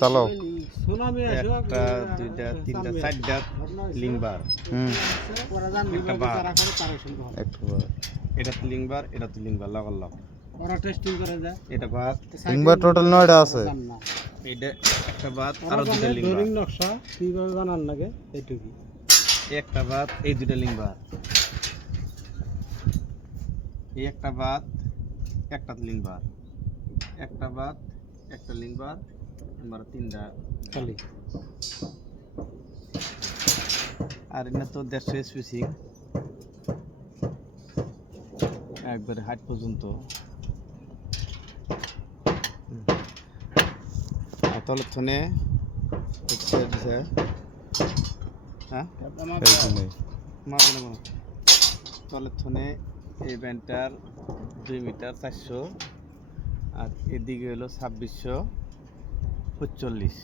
চালাও। একটা দুইটা তিনটা চারটা লিংবার একটা বার একটু বার। এটা তো লিংবার এটা তো লিংবার লাগাল লাগ এটা বাদ লিংবার টোটাল 9টা আছে। এটা একটা বাদ আরো দুইটা লিংবার নকশা কিভাবে বানান লাগে এইটুকুই। একটা বাদ এই দুইটা লিংবার এই একটা বাদ একটা লিংবার একটা বাদ একটা লিংবার আমার তিনটা খালি আর এটা তো 150 স্পেসিং একবারে হাইট পর্যন্ত আর তলের থনে হ্যাঁ তলের থনে এই ব্যান্ডটার 2 মিটার 400 আর এদিকে হলো 2645